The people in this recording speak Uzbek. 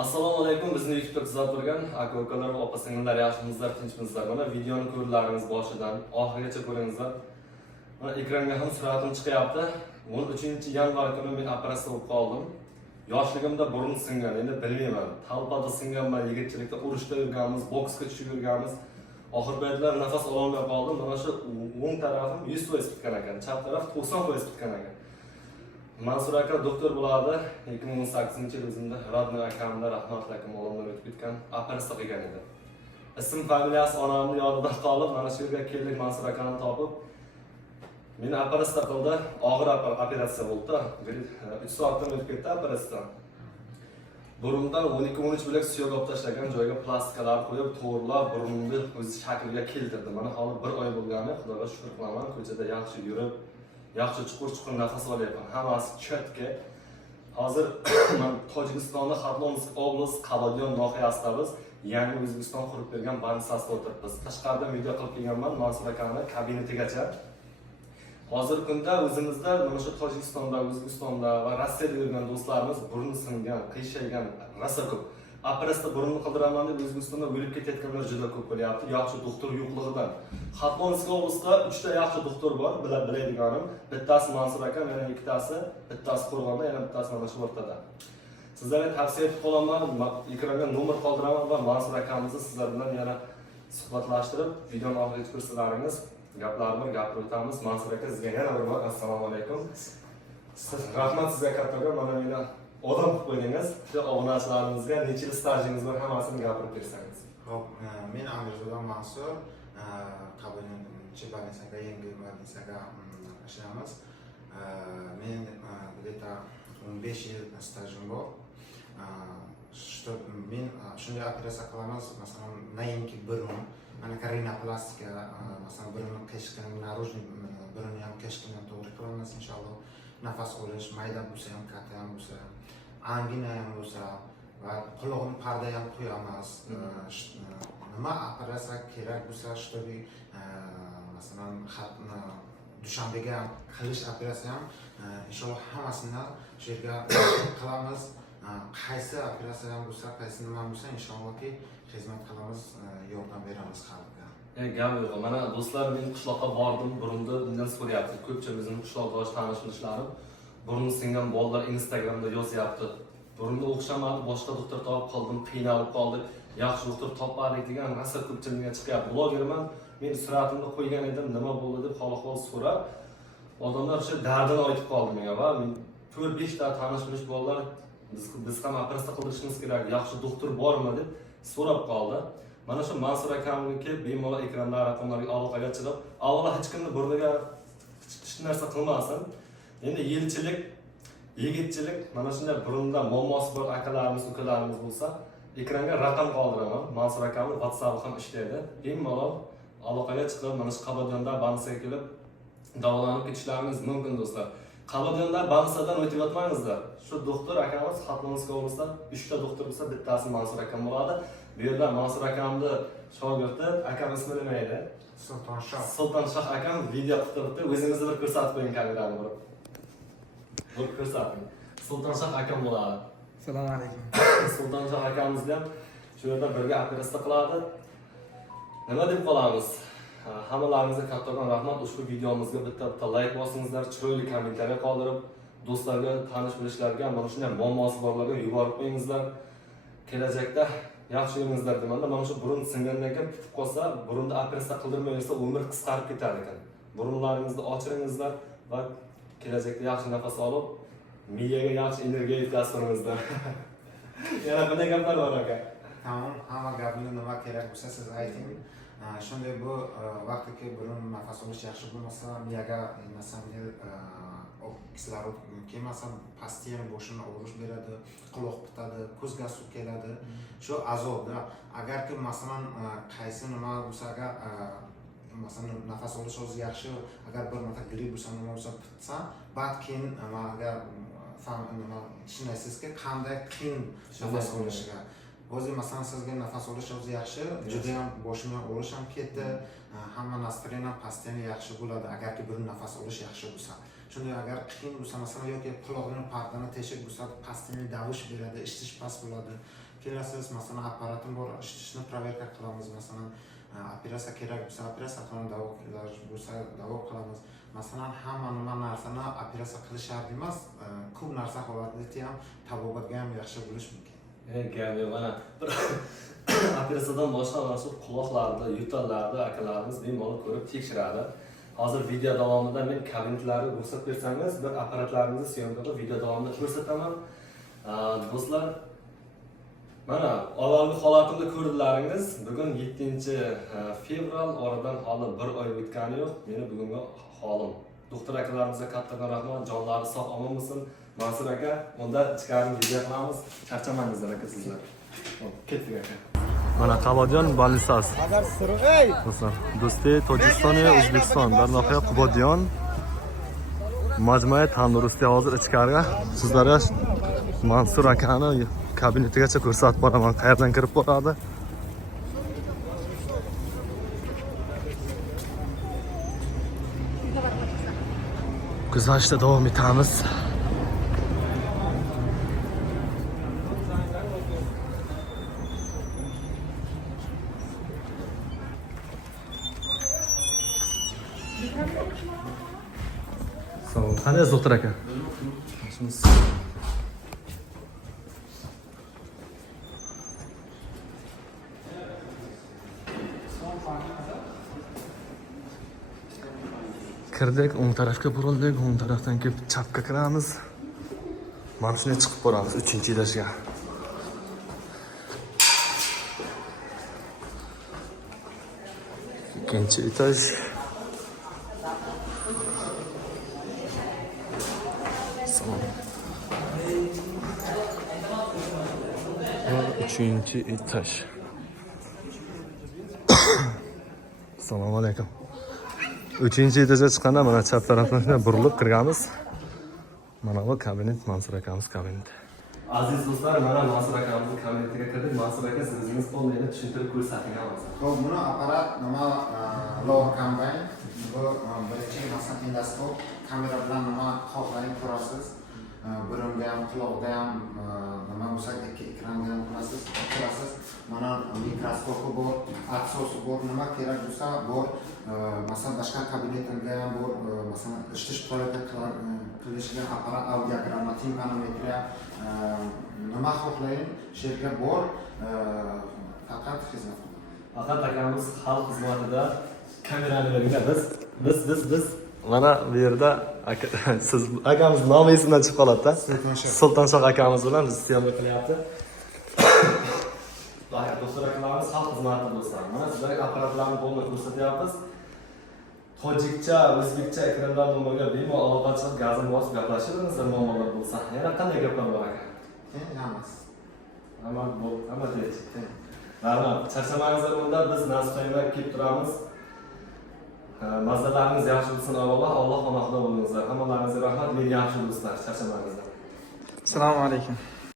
Assalomu alaykum, bizni YouTube'da kuzatib turgan aka-ukalar va opa-singillar, yaxshimisizlar, tinchmisizlar? Mana videoni ko'rularingiz boshidan oxirigacha ko'ringizlar. Mana ekranga ham suratim chiqyapti. 13-yanvar kuni men operatsiya bo'lib qoldim. Yoshligimda burun singan, endi bilmayman. Talpada singanman, yigitchilikda urushda yurganmiz, boksga tushib yurganmiz. Oxir paytlar nafas ololmay qoldim. Mana shu o'ng tarafim 100% bitgan ekan, chap taraf 90% bitgan ekan. Mansur aka doktor bo'ladi. 2018-yil o'zimda Radnoy akamda rahmatli akam olamdan o'tib ketgan, operatsiya qilgan edi. Ism familiyasi onamning yodidan qolib, mana shu yerga keldik, Mansur akani topib. Meni operatsiya qildi, og'ir operatsiya bo'ldi. 3 soatdan o'tib ketdi operatsiyadan. Burundan 12-13 bilak suyak olib tashlagan joyga plastikalar qo'yib, to'g'rilab burunimni o'z shakliga keltirdi. Mana hozir 1 oy bo'lgani, Xudoga shukr qilaman, ko'chada yaxshi yurib, yaxshi chuqur nafas olyapman. Hammasi cho'tka. Hozir men Tojikistonda Xatlonsk oblast Qabadion nohiyasida yangi O'zbekiston qurib bergan больницасida o'tiribmiz. Tashqaridan video qilib kelganman, Mansur akaning kabinetigacha. Hozirgi kunda o'zimizda mana shu Tojikistonda, O'zbekistonda va Rossiyada yurgan do'stlarimiz burun singan, qiyshaygan, rosa ko'p. Operatsiya burunni qildiraman deb O'zbekistonda o'lib ketayotganlar juda ko'p bo'lyapti. Yaxshi doktor yo'qligidan. Xatlonsk oblastida 3 ta yaxshi doktor bor, biladiganim. Bittasi Mansur aka, yana ikkitasi, bittasi Qo'rg'onda, yana bittasi mana shu o'rtada. Sizlarga tavsiya etib qolaman, ekranga nomer qoldiraman va Mansur akamizni sizlar bilan yana suhbatlashtirib, videoni oxirigacha ko'rsalaringiz, gaplarni gapirib o'tamiz. Mansur aka, sizga yana bir bor assalomu alaykum. Rahmat sizga kattaga, mana meni odam qilib qo'ydingiz. Shu obunachilarimizga necha yil stajingiz bor, hammasini gapirib bersangiz. Xo'p, men Amirzoda Mansur, Qabadion больницаga, yangi больницаga ishlaymiz. Men где-то 15 yil stajim bor. Что men shunday operatsiya qilamiz, masalan, nainki burun, mana rinoplastika, masalan, burun qiyshgan, narujniy burunni ham qiyshgan to'g'ri qilamiz inshaalloh. Nafas olish, mayda bo'lsa ham, katta ham bo'lsa, angina ham bo'lsa va quloqni parda ham qo'yamiz. Nima operatsiya kerak bo'lsa, shtobi masalan, Dushanbega qilish operatsiya ham inshaalloh hammasini shu yerga qilamiz. Qaysi operatsiya ham bo'lsa, qaysi nima bo'lsa inshaallohki xizmat qilamiz, yordam beramiz xalqqa. Gap yo'q. Mana do'stlar, men qishloqqa bordim, burunda bundan so'rayapti. Ko'pchilik bizning qishloqdosh tanishlarim burun singan bolalar Instagramda yozyapti. Burunda o'xshamadi, boshqa doktor topib qoldim, qiynalib qoldik. Yaxshi doktor topmadik degan narsa ko'pchilikga chiqyapti. Blogerman, men suratimni qo'ygan edim, nima bo'ldi deb xalaqol so'rab, odamlar o'sha dardini aytib qoldi menga va 4-5 ta tanish bolalar biz ham operatsiya qildirishimiz kerak, yaxshi doktor bormi deb so'rab qoldi. Mana shu Mansur akamga kelib, bemalol ekranlar raqamlarga aloqaga chiqib, avvalo hech kimni burniga hech narsa qilmasin. Endi yilchilik, yigitchilik, mana shunday burunda muammosi bor akalarimiz, ukalarimiz bo'lsa, ekranga raqam qoldiraman. Mansur akamning WhatsApp ham ishlaydi. Bemalol aloqaga chiqib, mana shu Qabadionda больницаga kelib davolanib ketishlaringiz mumkin do'stlar. Qabadionda больницаdan o'tib yotmangizlar. Shu doktor akamiz Xatlonsk oblastida 3 ta doktor bo'lsa, bittasi Mansur akam bo'ladi. Bu yerda Mansur akamni shogirdi, akam ismi nima edi? Sultonshoh akam video qilibdi. O'zingizni bir ko'rsatib qo'ying kamerani burib. Bu ko'rsating. Sultonshoh akam bo'ladi. Assalomu alaykum. Sultonshoh akamizni ham Shu yerda birga operatsiya qiladi. Nima deb qolamiz? Hammalaringizga kattakon rahmat. Ushbu videomizga bitta like bosingizlar, chiroyli kommentariy qoldirib, do'stlarga, tanish bilishlarga, mana shunday muammosi borlarga yuborib qo'yingizlar. Kelajakda yaxshi yo'lingizlar demanda, mana shu burun singandan keyin bitib qolsa, burunda operatsiya qildirmaysa, umr qisqarib ketar ekan. Burunlaringizni ochiringizlar va kelajakda yaxshi nafas olib, miyaga yaxshi energiya yetkazingizlar. Yana bunday gaplar bor aka. Tamam, hamma gapni nima kerak bo'lsa siz ayting. Shunday bu vaqtiki burun nafas olish yaxshi bo'lmasa, miyaga na samom деле kislorod kelmasa, postoyan boshini og'rish beradi, quloq bitadi, ko'zga suv keladi. Shu azobda agarki masalan qaysi nima bo'lsa, agar masalan nafas olish o'zi yaxshi, agar bir marta gripp bo'lsa, nima bo'lsa bitsa, ba'd keyin agar tushunaysizki qanday qiyin nafas olishga. O'zi masalan sizga nafas olish o'zi yaxshi, juda ham boshimni og'rish ham ketdi, hamma nastroyen ham postdan yaxshi bo'ladi agarki bir nafas olish yaxshi bo'lsa. Shunday agar qiyin bo'lsa, masalan yoki quloqni pardani teshik bo'lsa, postdan davush beradi, eshitish past bo'ladi. Kelasiz, masalan apparatim bor, eshitishni proverka qilamiz, masalan operatsiya kerak bo'lsa, operatsiya qilamiz, davo kerak bo'lsa, davo qilamiz. Masalan hamma nima narsani operatsiya qilish shart emas, ko'p narsa holatda ham tabobatga ham yaxshi bo'lish mumkin. Gap yo'q, mana bir operatsiyadan boshqa mana shu quloqlarda, yo'tallarda akalarimiz bemalol ko'rib tekshiradi. Hozir video davomida men kabinetlarni ko'rsatib bersangiz, bir apparatlaringizni syomkada video davomida ko'rsataman. Do'stlar, mana avvalgi holatimni ko'rdilaringiz. Bugun 7-fevral, oradan hali 1 oy o'tgani yo'q. Meni bugungi holim. Doktor akalarimizga kattagan rahmat, jonlari sog' omon bo'lsin. Mansur aka, unda chiqarib video qilamiz. Charchamangizlar aka sizlar. Ketdik aka. Mana Qobodiyon больницasi. Do'stlar, Do'sti, Tojikiston va O'zbekiston darnoqiya Qobodiyon majmua tandurusti hozir ichkariga sizlarga Mansur akani kabinetigacha ko'rsatib boraman, qayerdan kirib boradi. Kuzatishda davom etamiz. Qanday doktor aka? Kirdik, o'ng tarafga burildik, o'ng tarafdan kelib chapga kiramiz. Mana shunday chiqib boramiz 3-etajga. Ikkinchi etaj. Üçüncü etaj. Assalomu alaykum. 3-etajga chiqqanda mana chap tarafdan burilib kirganmiz. Mana bu kabinet, Mansur akamiz kabineti. Aziz do'stlar, mana Mansur akamizning kabinetiga kirdik. Mansur aka, sizingiz qo'llayni tushuntirib ko'rsating hammasini. Xo'p, buni apparat nima lower combine, bu birinchi masalan endoskop, kamera bilan nima xohlang ko'rasiz. Burunga ham, quloqda ham nima bo'lsa ikki ekranga ham ko'rasiz. Mana mikroskopi bor, aksosi bor, nima kerak bo'lsa bor. Masalan boshqa kabinetimda ham bor, masalan eshitish qilishga apparat, audiogramma, timpanometriya, nima xohlang shu yerga bor. Faqat xizmat. Faqat akamiz xalq xizmatida kamerani bergan. Biz mana bu yerda siz akamiz nomi esimdan chiqib qoladi-da. Sultonshoh akamiz bilan biz syomka qilyapti. Bahya do'stlar akalarimiz xalq xizmatida do'stlar. Mana sizlarga apparatlarni bo'lib ko'rsatyapmiz. Tojikcha, o'zbekcha ekranlardan bo'lgan bemalol aloqa chiqib gazini bosib gaplashirmiz, muammolar bo'lsa. Yana qanday gaplar bor aka? Hamma deydi. Rahmat. Charchamangizlar unda biz nasibanglar kelib turamiz. Mazalaringiz yaxshi bo'lsin avvalo. Alloh xonaqda bo'lingizlar. Hammalaringizga rahmat. Men yaxshi do'stlar. Charchamangizlar. Assalomu alaykum.